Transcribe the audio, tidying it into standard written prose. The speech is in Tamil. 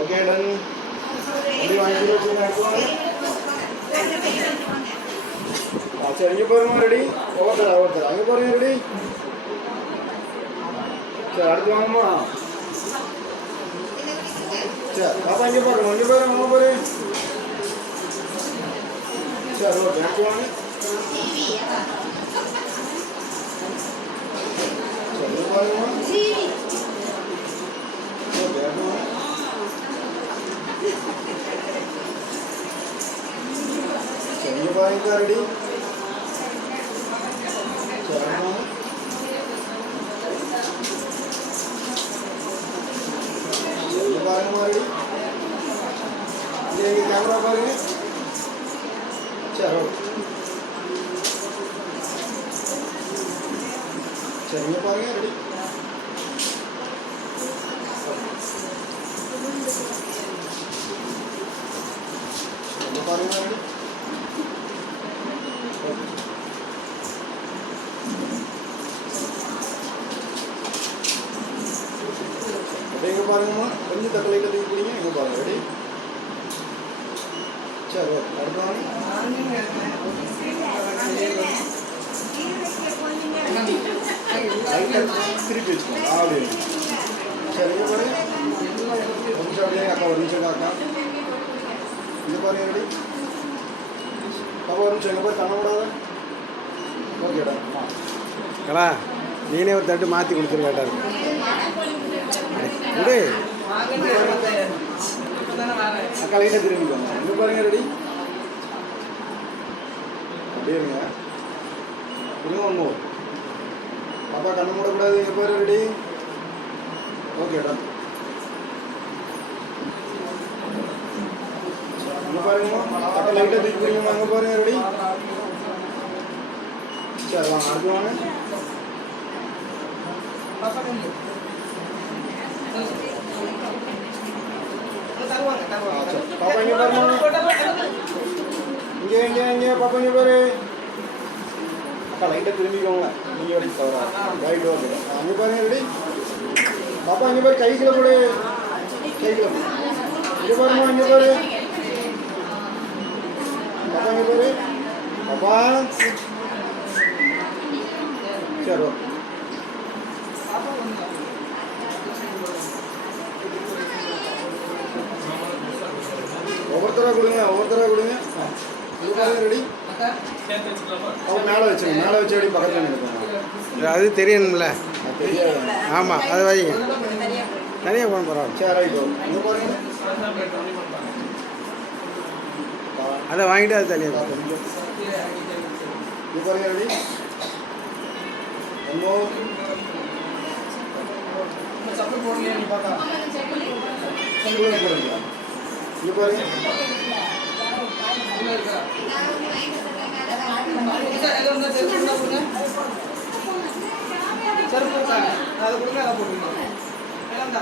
Okay done. வண்டி வாங்கிட்டு வச்சுருங்க. சரி இங்கே போயிருமா ரெடி? ஒவ்வொருத்தர் அங்கே போகிறீங்க ரெடி? சரி அடுத்து வாங்கம்மா. சரி பாப்பா இங்கே பார்க்கணும். இங்கே போகிறேன் வாங்க போகிறேன். சரி ஓகே அடுத்து வாங்க. சரி இங்கே பாருங்கம்மா. ஓகே அடுத்து வாங்க. சரி இங்கே பாருங்க ரெடி? சரி அடுத்து வாங்க. பாருங்க மாதிரி இங்கே கேமரா பாருங்க. சரி ஓகே. சரி இங்கே பாருங்க ரெடி? இங்கே பாருங்க ரெடி? எங்கே பாருங்கம்மா கொஞ்சம் தக்கலையில் தூக்கி பிடிங்க. எங்கே பாருங்க ரெடி? சரி ஓகே அடுத்து வாங்க. திருப்பி வச்சுக்கோங்க அப்படி. சரி இங்கே பாருங்க. ஒரு நிமிஷம் அப்படியே அக்கா ஒரு நிமிஷம் அக்கா. இங்கே பாருங்க ரெடி? பாப்பா ஒரு நிமிஷம் எங்கே போய் தண்ண விடாத. ஓகேடா கடா நீனே ஒரு தட்டு மாற்றி கொடுத்துருக்காட்டா இருக்கு அக்கா லைட்டாக திரும்பிக்கோங்க. இங்கே பாருங்க ரெடி? அப்படியே இருங்க. இன்னும் ஒன்று பாப்பா கண்ணு மூடக்கூடாது. இங்கே பாரு ரெடி? ஓகேடா இங்கே பாருங்கம்மா. அக்கா லைட்டாக தூக்கி பிடிங்கம்மா. அங்கே பாருங்க ரெடி? சரி வாங்க அடுத்து வாங்க. பாப்பா இங்கே பாருமா. இங்கே பாப்பா இங்கே பாரு. அக்கா லைட்டாக திரும்பிக்கோங்க. நீங்கள் வரைக்கும் தவறா ரைட் ஓகே. அங்கே பாருங்க ரெடி? பாப்பா இங்கே பாரு. கைக்கில் போடு. கைக்கில் இங்கே பாருமா. இங்கே பாரு பாப்பா. இங்கே பாரு பாப்பா. சரி ஓகே. ஒவ்வொருத்தராக கொடுங்க. இது பாருங்க ரெடி? அவங்க மேலே வச்சுங்க. மேலே வச்சு அப்படி பக்கத்தில் நினைப்பாங்க. அது தெரியணும்ல. தெரியாது. ஆமாம் அது வைங்க. தனியாக போன பரவாயில்ல. சரி ரைட். இங்கே பாருங்க. அதை வாங்கிட்டு அது தனியாக இது பாருங்க ரெடி? ஒன்றோ போடுங்க. இங்கே பாருங்க. செருப்பு அதை கொடுங்க. அதை போட்டுருங்க.